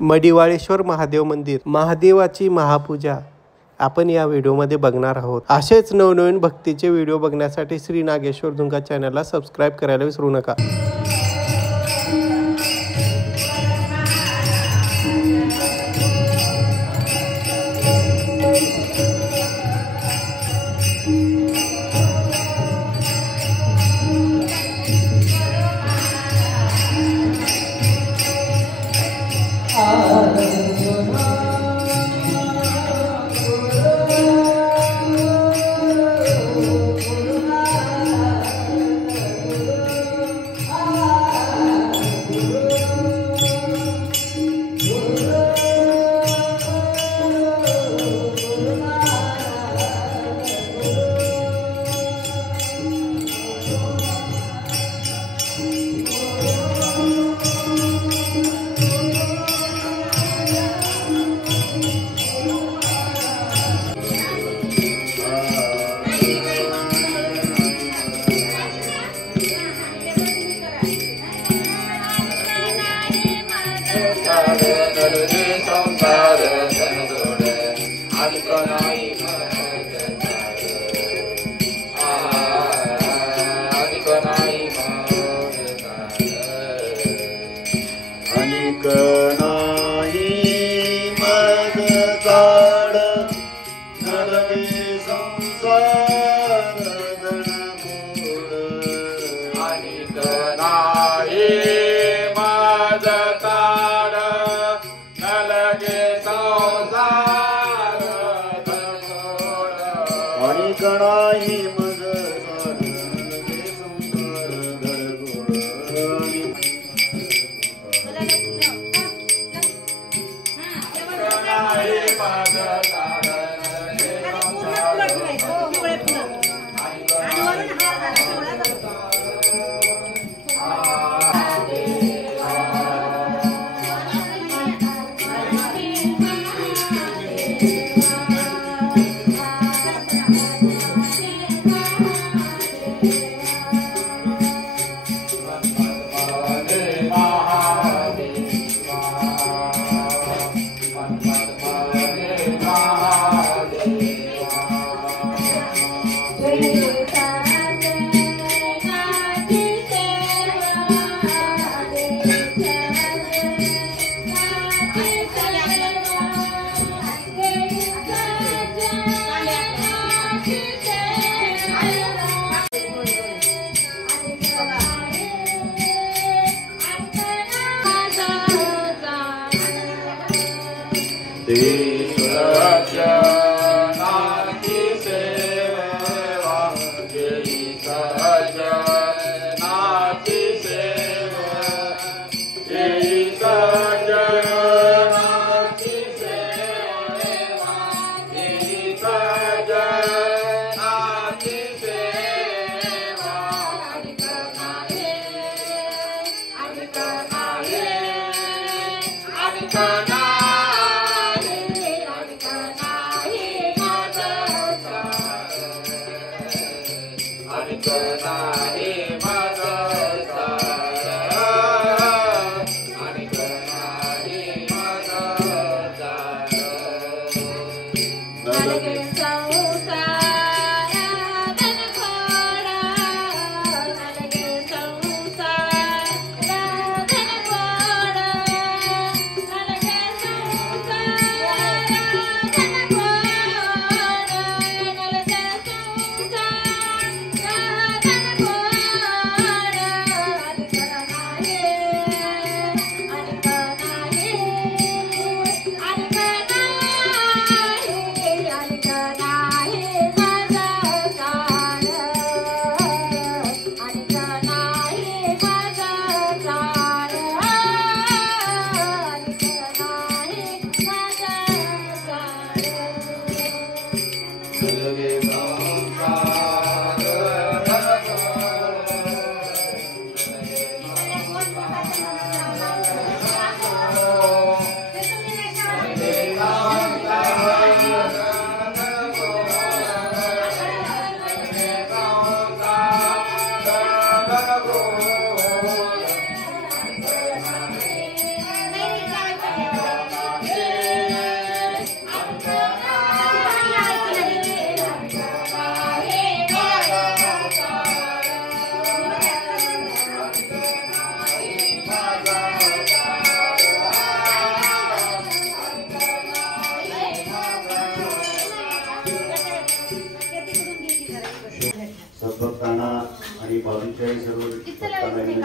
मडिवाळेश्वर महादेव मंदिर, महादेवाची महापूजा आपण या व्हिडिओमध्ये बघणार आहोत। असेच नवनवीन भक्तीचे व्हिडिओ बघण्यासाठी श्री नागेश्वर दुंगा चॅनलला सबस्क्राईब करायला विसरू नका।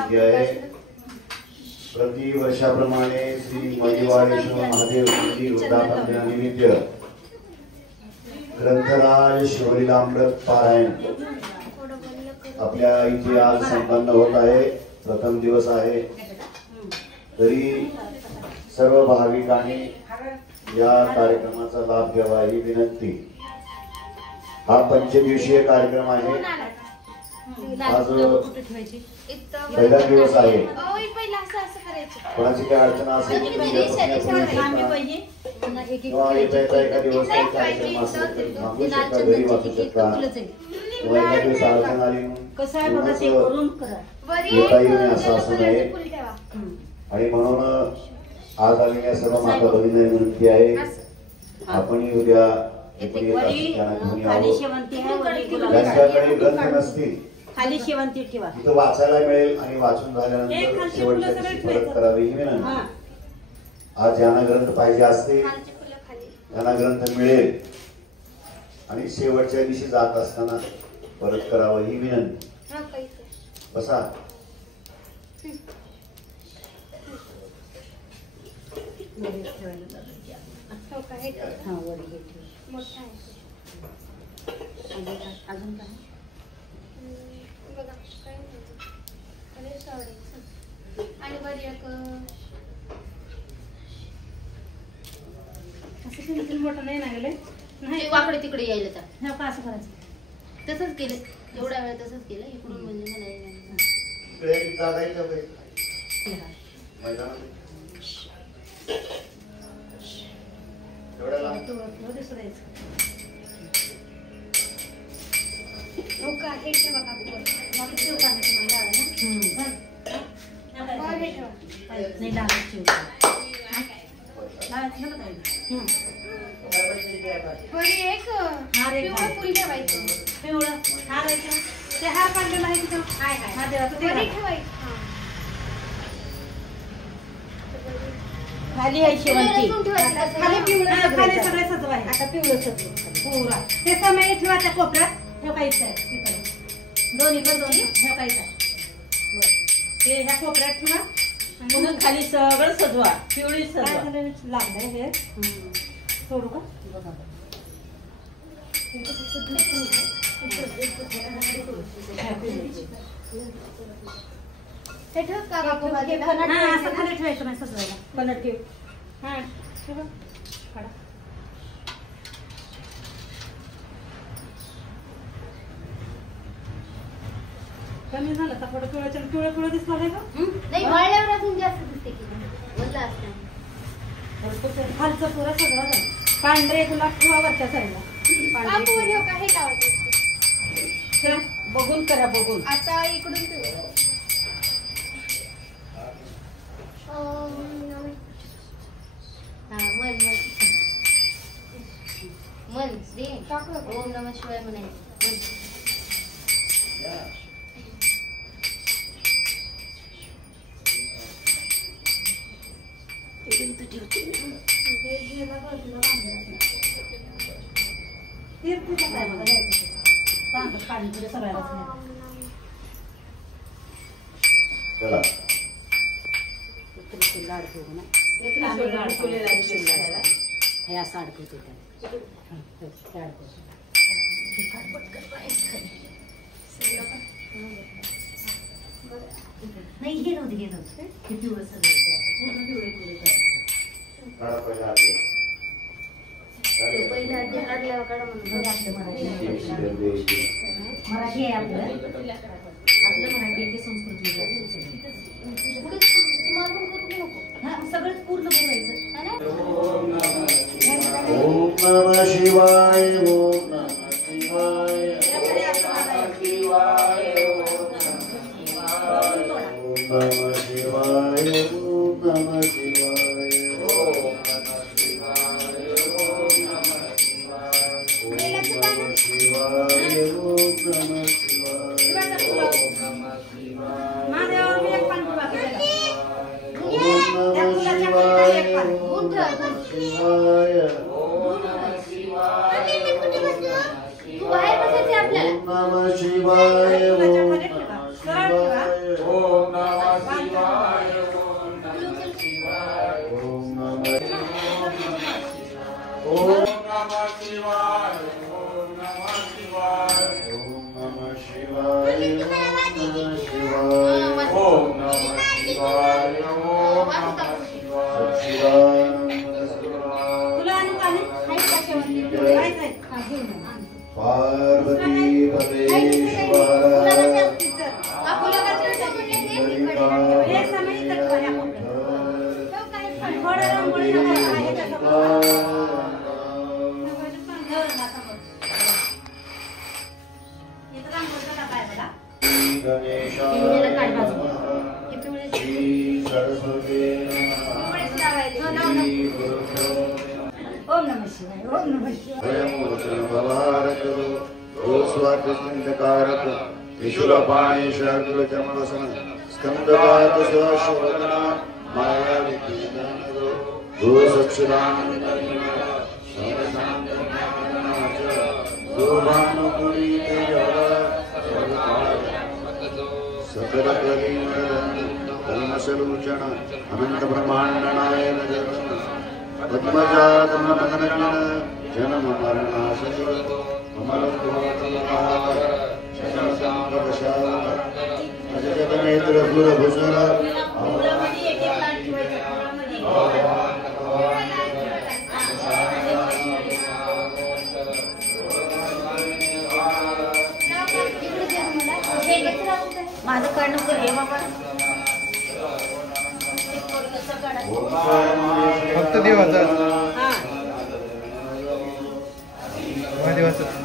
उपस्थिती आहे। प्रति वर्षाप्रमाणे श्री मदिवाडेश्वर महादेव मंदिर वर्धापन दिनानिमित्त ग्रंथराज शिवलीलामृत पारायण आपल्या इथे आज संपन्न होत आहे। प्रथम दिवस आहे, तरी सर्व भाविकांनी या कार्यक्रमाचा लाभ घ्यावा ही विनंती। हा पंचदिवसीय कार्यक्रम आहे। आज पहिला दिवस आहे। कोणाची काय अडचण असेल एका दिवस कार्यक्रम असेल तर थांबू शकता, घरी वाचू शकता। एका दिवस अडचण आली येता येऊ नये असं नये, आणि म्हणून आज आलेल्या सर्व माता भगिनींना विनंती आहे, आपण उद्या ज्यांच्याकडे ग्रंथ नसतील तिथं वाचायला मिळेल आणि वाचून झाल्यानंतर शेवटच्या दिवशी परत करावी ही विनंती। आज ज्यांना ग्रंथ पाहिजे असतील त्यांना ग्रंथ मिळेल आणि शेवटच्या दिवशी जात असताना परत करावं ही विनंती। बसा। अजून काय आणि बरी असं मोठं नाही ना गेले नाही वाकडे तिकडे यायला तर का असं करायचं तसंच केलं एवढा वेळ तसंच केलं इकडून म्हणजे खाली आहे शेवंती खाली पिवळं खाली सगळे सजवा आहे। आता पिवळं सजवू पुरा ते समय ठेवा त्या कोपऱ्यात हे काहीच आहे दोन्ही पण दोन्ही हे काहीच आहे हे ह्या कोपऱ्यात ठेवा म्हणून खाली सगळं सजवा पिवळी सजवा लागलंय हे सोडू का हे ठेव का बापू हे कनट हां असं खाली ठेवायचं नाही सजवायला कनट ठेव हां ठेव काढा कमी झालं तर थोडं पिवळं दिसणार आहे का नाही वळल्यावर अजून जास्त दिसते की वळला असतं खालचं पुरा सगळं झालं पांढरे गुलाब ठेवा वरच्या साईडला बापू वर का हे लावायचं बघून करा बघून आता इकडून ठेव मन दे ओम नमः शिवाय म्हणायचं चला लाड ठेवू ना हे असं अडकवते नाही हे नव्हते हे पिवळं पूर्ण पिवळे पहिल्या काढल्यावर काढा म्हणून मराठी आहे आपलं मराठी संस्कृत सगळं पूर्ण बोलायचं ओम नमः शिवाय ओम नमः शिवाय ओम नमः शिवाय ओम नमः शिवाय ओम नमः शिवाय ओम नमः शिवाय ओम नमः शिवाय ओम नमः शिवाय ओम नमः शिवाय ओम नमः शिवाय ओम नमः शिवाय ओम नमः शिवाय ओम नमः शिवाय पार्वती ओम नमः शिवाय ओम नमः शिवाय स्वार्थकारक विशुलपाणी शार्दुल चमनसन स्कंदपात स्वशोधना माया विज्ञानो दो सच्चिदानंद भानुपुरी सकल कलमशलोचन अनंत ब्रह्मांड नायन पद्मजात मदनगण जन्म मरणाशय जगनेत्र गुरभूषण माझं काढणं हे बाबा फक्त देवाचा महादेवाचा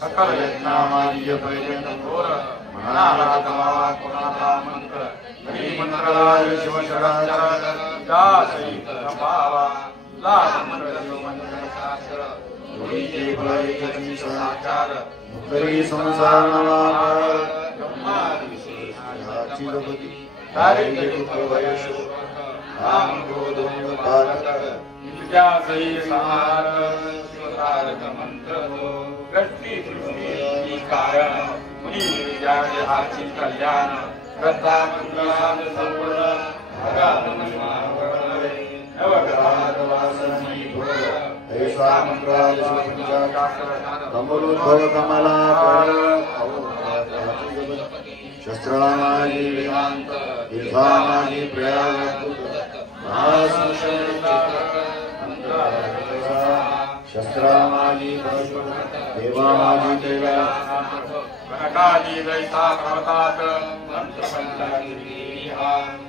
सकल यज्ञामार्य पर्यंत घोर मनाला गमावा कोणाला मंत्र हरी मंत्रालय शिवशराचर दासई प्रभावा लाभ मंत्र मंत्र जोडीचे फळाची साकार मुक्तरी संसार नवाकार ब्रह्माची जगती दारिद्र्य दुःख वयशो आम क्रोध पालक विद्या सही सहार शिवतारक मंत्र दृष्टि सृष्टि कारण मुनि विद्याचे हाची कल्याण करता मंगलाद संपूर्ण भगात महिमा वर्णवे नवग्रहात वासनी भोग ऐसा मंगलाद शिवपूजाकार कमलोद्भव कमलाकार शस्त्रामाजी वेदांत दीर्घामाजी प्रयागभूत शस्त्रामाजी देवामाजी कैलास कनकाजी दैसा पर्वतात मंत्र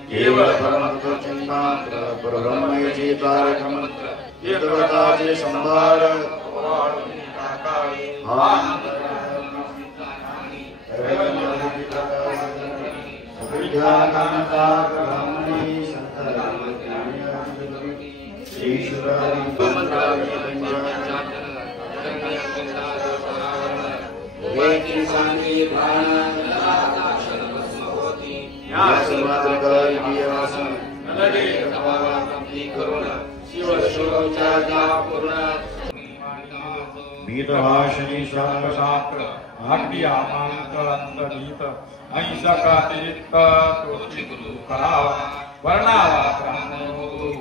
केवळ परमतत्व चिंतांत परब्रह्मचे तारक मंत्र देवताचे संभार बीतभाषणी शास्त्र आज्ञ आमांत अंतनीत ऐसकातिरिक्त तोषी गुरु करावा वर्णावा ब्राह्मणो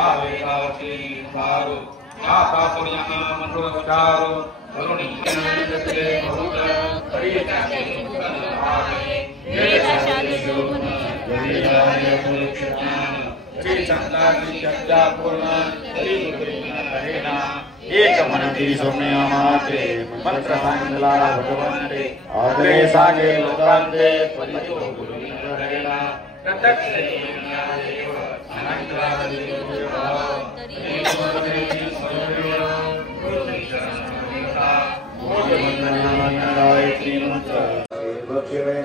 आवेदावती मारो माता पुण्याना मंत्रोच्चारो करुणी जगते बहुत हरिताचे आवे वेदाशाली शोभन वेदाय पुरुषज्ञान श्री चंद्राची चर्चा पूर्ण हरि गुरुना एक मनती सोम्य माते मंत्र सांगला भगवंते आदरे सागे लोकांते परितो गुरुना प्रत्यक्ष देव अनंतरादी देव गायत्री मंत्र बक्षिणे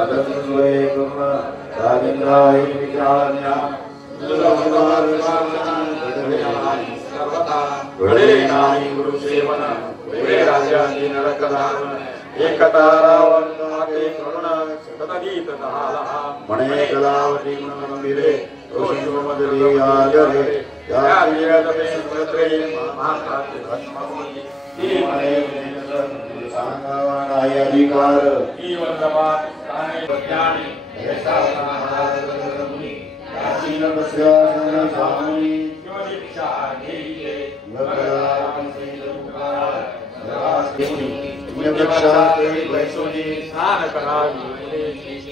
अदर्शवे गुरुना राजेंद्राय विज्ञान्या दुर्लभदार शासन सर्वथा घडे नाही गुरु सेवन वेळे राजाची नरक धारण एकता रावण माते करुणा सतगीत दहाला म्हणे कलावती गुणगंभीरे रोषो मदरी आजरे या वीरदमे सुभद्रे महाकाते भस्मभूती ती म्हणे सांगावानाय अधिकार ही वंदमात काय ज्ञानी ऐसा मुनी प्राचीन बस्यासन सामुनी दीक्षा घेईले वगराम से दुकार रास देवी यक्षाते वैसोनी स्नान करावी